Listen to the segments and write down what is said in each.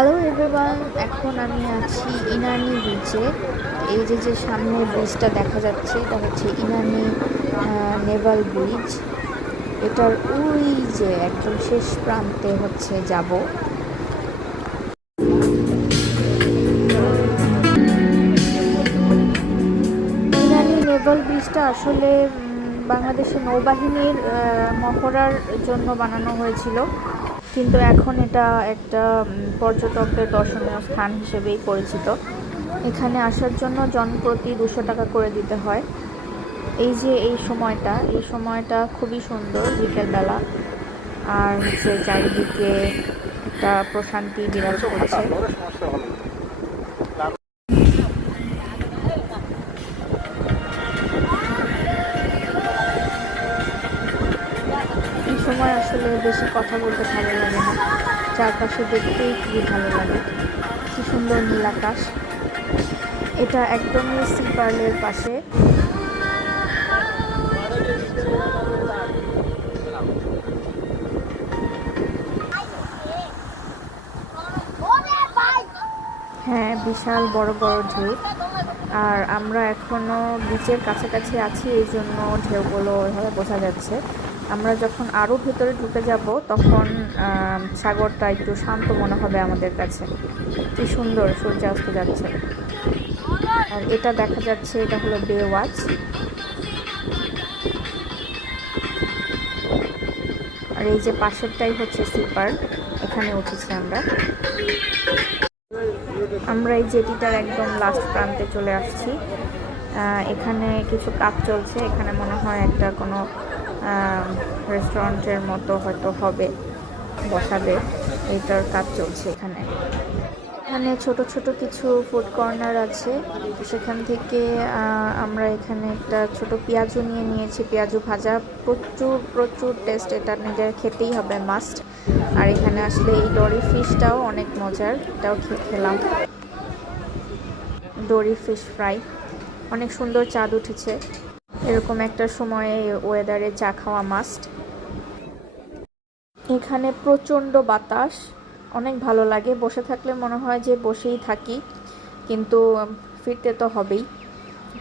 Hello everyone, এখন আমি আছি ইনানি বিচে। এই যে সামনে ব্রিজটা দেখা যাচ্ছে, এটা হচ্ছে ইনানি নেভাল ব্রিজ। এটার ওই যে একদম শেষ প্রান্তে হচ্ছে যাব। ইনানি নেভাল ব্রিজটা আসলে বাংলাদেশের নৌবাহিনীর মহড়ার জন্য বানানো হয়েছিল, কিন্তু এখন এটা একটা পর্যটকদের দর্শনীয় স্থান হিসেবেই পরিচিত। এখানে আসার জন্য জনপ্রতি 200 টাকা করে দিতে হয়। এই যে এই সময়টা খুবই সুন্দর বিকেলবেলা, আর হচ্ছে চারিদিকে একটা প্রশান্তি বিরাজ করছে। এই সময় আসলে বেশি কথা বলতে ভালো লাগে না, চারপাশে দেখতেই খুবই ভালো লাগে। কি সুন্দর নীল আকাশ। এটা একদমই সি পার্লের পাশে। হ্যাঁ, বিশাল বড় বড় ঢেউ। আর আমরা এখনও বিচের কাছাকাছি আছি, এই জন্য ঢেউগুলো ওইভাবে বোঝা যাচ্ছে। আমরা যখন আরও ভেতরে ঢুকে যাব তখন সাগরটা একটু শান্ত মনে হবে আমাদের কাছে। কি সুন্দর সূর্যাস্ত যাচ্ছে। আর এটা দেখা যাচ্ছে, এটা হলো বে ওয়াচ। আর এই যে পাশেরটাই হচ্ছে সিপার, এখানে উঠেছি আমরা। আমরা এই জেটিটার একদম লাস্ট প্রান্তে চলে আসছি। এখানে কিছু কাজ চলছে, এখানে মনে হয় একটা কোনো রেস্টুরেন্টের মতো হয়তো হবে, বসাবে, এইটার কাজ চলছে এখানে। এখানে ছোট ছোট কিছু ফুড কর্নার আছে, তো সেখান থেকে আমরা এখানে একটা ছোট পেঁয়াজু নিয়েছি, পেঁয়াজু ভাজা। প্রচুর প্রচুর টেস্ট, এটা নিজের খেতেই হবে, মাস্ট। আর এখানে আসলে এই ডরি ফিশটাও অনেক মজার, এটাও খেলাম। ডরি ফিশ ফ্রাই, অনেক সুন্দর চাঁদ উঠেছে। এরকম একটা সময়ে ওয়েদারে চা খাওয়া মাস্ট। এখানে প্রচণ্ড বাতাস, অনেক ভালো লাগে। বসে থাকলে মনে হয় যে বসেই থাকি, কিন্তু ফিরতে তো হবেই।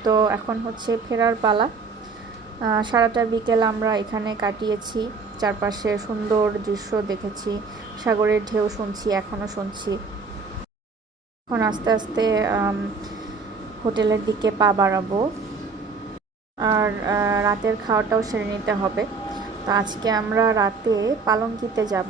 তো এখন হচ্ছে ফেরার পালা। সারাটা বিকেল আমরা এখানে কাটিয়েছি, চারপাশে সুন্দর দৃশ্য দেখেছি, সাগরের ঢেউ শুনছি, এখনও শুনছি। এখন আস্তে আস্তে হোটেলের দিকে পা বাড়াবো, আর রাতের খাওয়াটাও সেরে নিতে হবে। তো আজকে আমরা রাতে পালঙ্কিতে যাব।